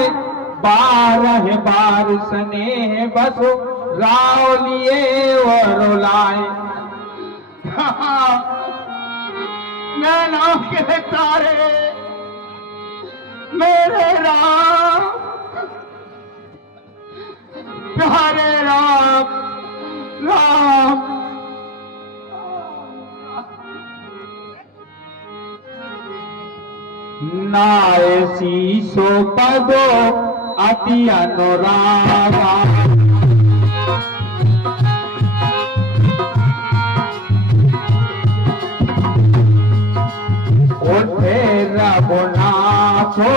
है 12 बार स्नेह बस राव लिए और लाए। नैनों के तारे मेरे राम, प्यारे राम, राम। नाए शीशो पदो अति अनुरागा, उठे रघुनाथो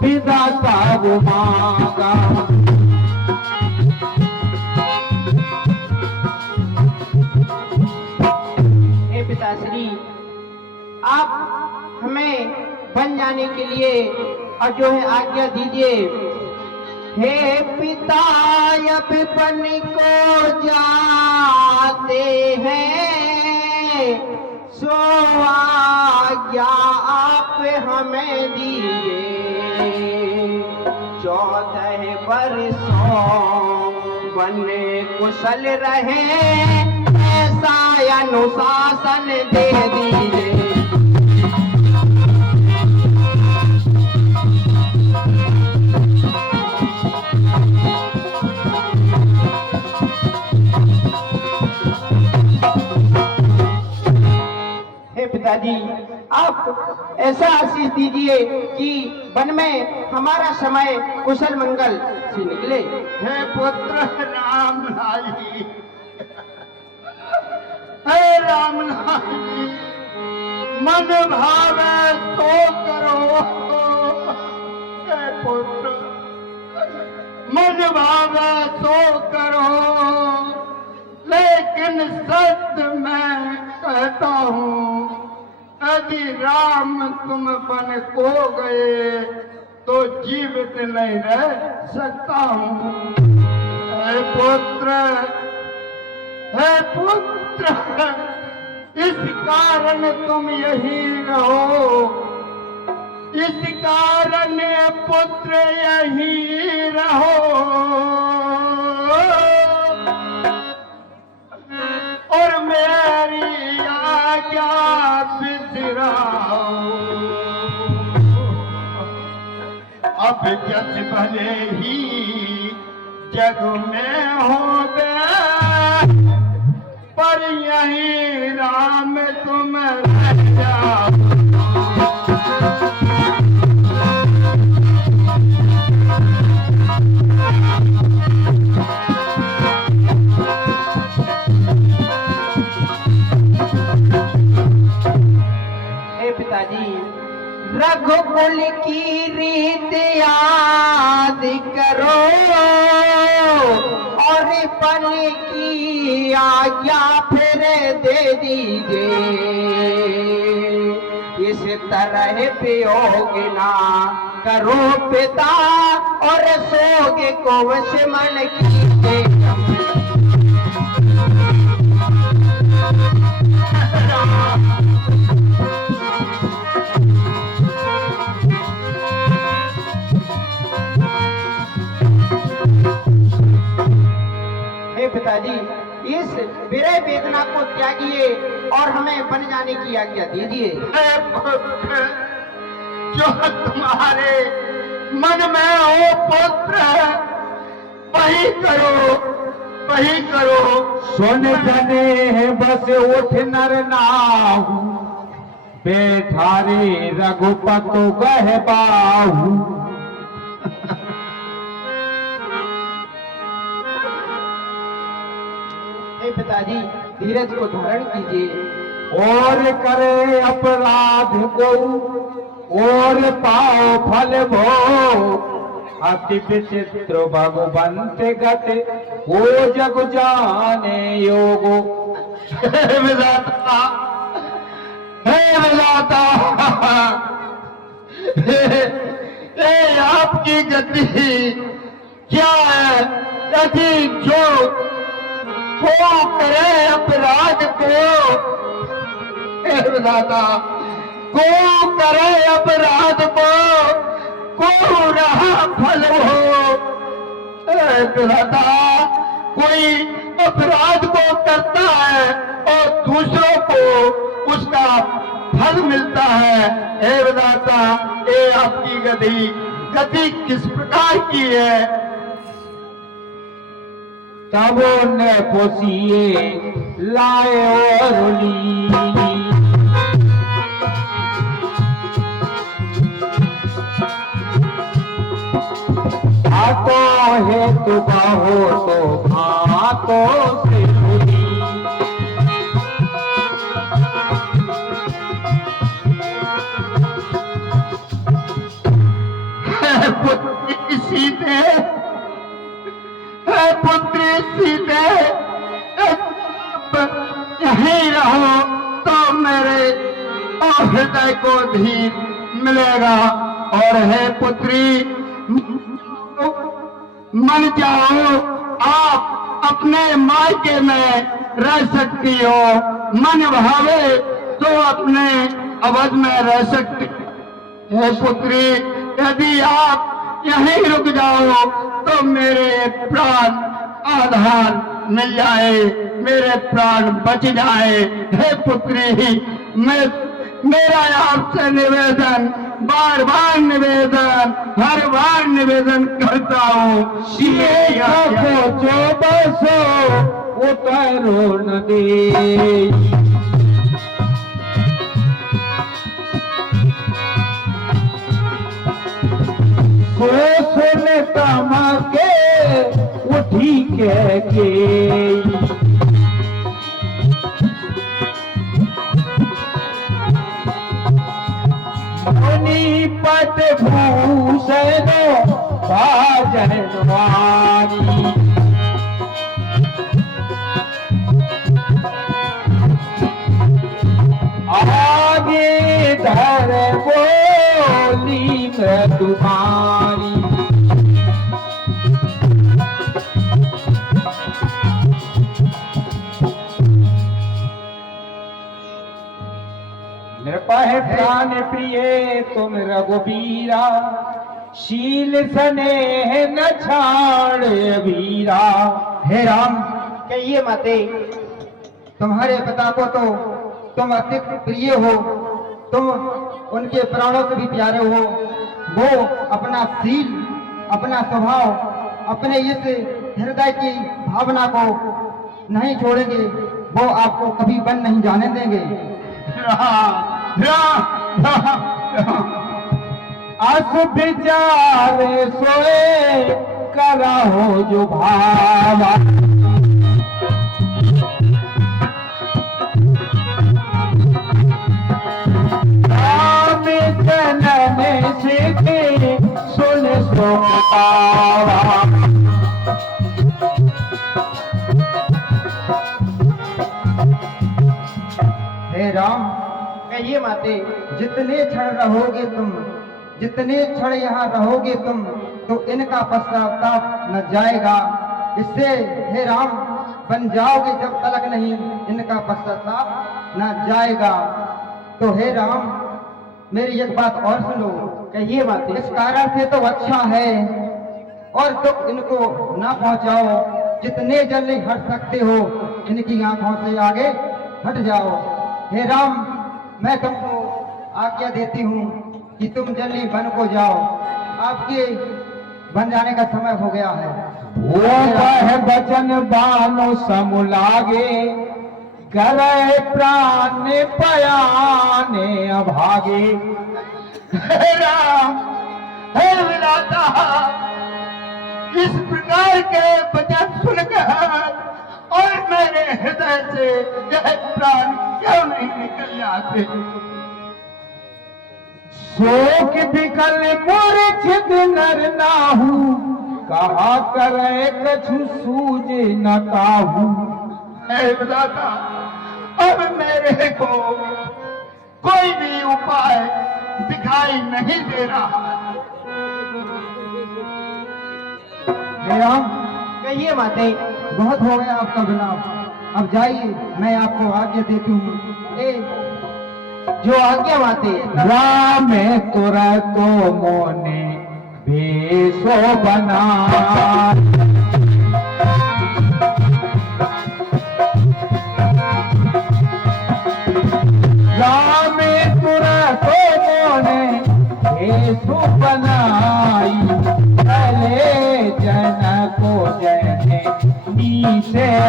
विधाता मांगा। हे पिताश्री, आप हमें बन जाने के लिए और जो है आज्ञा दीजिए। हे पिता अब बन को जाते हैं, सो आज्ञा आप हमें दीजिए। 14 बरसों बने कुशल रहे, ऐसा अनुशासन दे दीजिए। पिताजी, आप ऐसा आशीष दीजिए कि वन में हमारा समय कुशल मंगल से निकले। हे पुत्र राम लाली, हे राम लाली, मन भावे तो करो। हे पुत्र, मन भावे तो करो, लेकिन सत्य मैं कहता हूँ, यदि राम तुम बन को गए तो जीवित नहीं रह सकता हूँ। हे पुत्र, हे पुत्र, इस कारण तुम यही रहो, इस कारण पुत्र यही रहो, और मेरी आज्ञा बिसराओ। अब जस भले ही जग में हो गए, पर यही राम तुम रह जाओ। रघुकुल की रीत याद करो, और पन की आज्ञा फिर दे दीजिए। इस तरह वियोग ना करो पिता, और सोग को वशमन कीजिए। पिताजी, इस विरह वेदना को त्यागिए और हमें बन जाने की आज्ञा दीजिए। जो तुम्हारे मन में हो पुत्र, वही करो, वही करो। सुन जने बस उठ नर नाहु, बैठारे रघुपति गह बाहु। पिताजी, धीरज को धारण कीजिए। और करे अपराध को और पाओ फल भो, अति विचित्र भगवंत गति वो जग जाने योगो। हे विधाता, हे विधाता, हे आपकी गति क्या है? यदि जो को करे अपराध को, विधाता, को करे अपराध को रहा है विधाता, कोई अपराध को करता है और दूसरों को उसका फल मिलता है। हे विधाता, ये आपकी गति किस प्रकार की है? तब ने पोसिए लाए और ली, हाथों है तू बाहो तो हाथों से भूली। पुत्री सीते, पुत्री सीते, यहीं रहो तो मेरे हृदय को धीर मिलेगा। और है पुत्री, मन जाओ, आप अपने मायके में रह सकती हो, मन भावे तो अपने अवध में रह सकती। हे पुत्री, यदि आप यहीं रुक जाओ तो मेरे प्राण आधार मिल जाए, मेरे प्राण बच जाए। हे पुत्री, मेरा आपसे निवेदन, बार बार निवेदन, हर बार निवेदन करता हूँ, जो बसो उतरो न दे। सुन तमके उठी के मुनि पट भूषण भाजन वारी। आगे धर बोली तुम्हारी, नृप है प्राण प्रिय तुम रघुबीरा, शील स्नेह न छाड़ वीरा। हे राम, कहिए माते, तुम्हारे पिता को तो तुम अति प्रिय हो, तुम उनके प्राणों से भी प्यारे हो। वो अपना शील, अपना स्वभाव, अपने इस हृदय की भावना को नहीं छोड़ेंगे, वो आपको कभी बन नहीं जाने देंगे। अस विचार सोए करा हो जो भावा, जनन सीखे सुन सो पावा। हे राम, कहिए माते, जितने क्षण रहोगे तुम, जितने क्षण यहाँ रहोगे तुम, तो इनका पश्चाताप न जाएगा। इससे हे राम बन जाओगे जब तलक नहीं, इनका पश्चाताप न जाएगा। तो हे राम, मेरी एक बात और सुनो। कहिए माते। इस कारण से तो अच्छा है, और दुख इनको ना पहुंचाओ। जितने जल्दी हट सकते हो इनकी आंखों से आगे हट जाओ। हे राम, मैं तुमको आज्ञा देती हूँ कि तुम जल्दी वन को जाओ, आपके बन जाने का समय हो गया है। वो बचन बानो समलागे, करे प्राण पयाने अभागे। हे राम, हे विधाता, इस प्रकार के वचन सुनकर और मेरे हृदय से यह प्राण क्यों नहीं निकल जाते? शोक विकल मूर्छित नर नाहू, कहा करे कछु सूझे न काहू। हे विधाता, अब मेरे को कोई भी उपाय दिखाई नहीं दे रहा। हे राम, कहिए माते, बहुत हो गया आपका विलाप, अब जाइए, मैं आपको आज्ञा देती हूँ। जो आज्ञा माते। राम तुरतो मोने बेसो बना।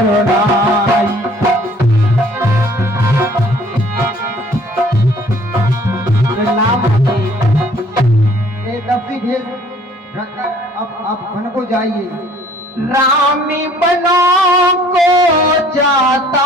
करुणाई। नाम ये दफ्ती भेज रखकर अब वन को जाइए। रामी बनो को जाता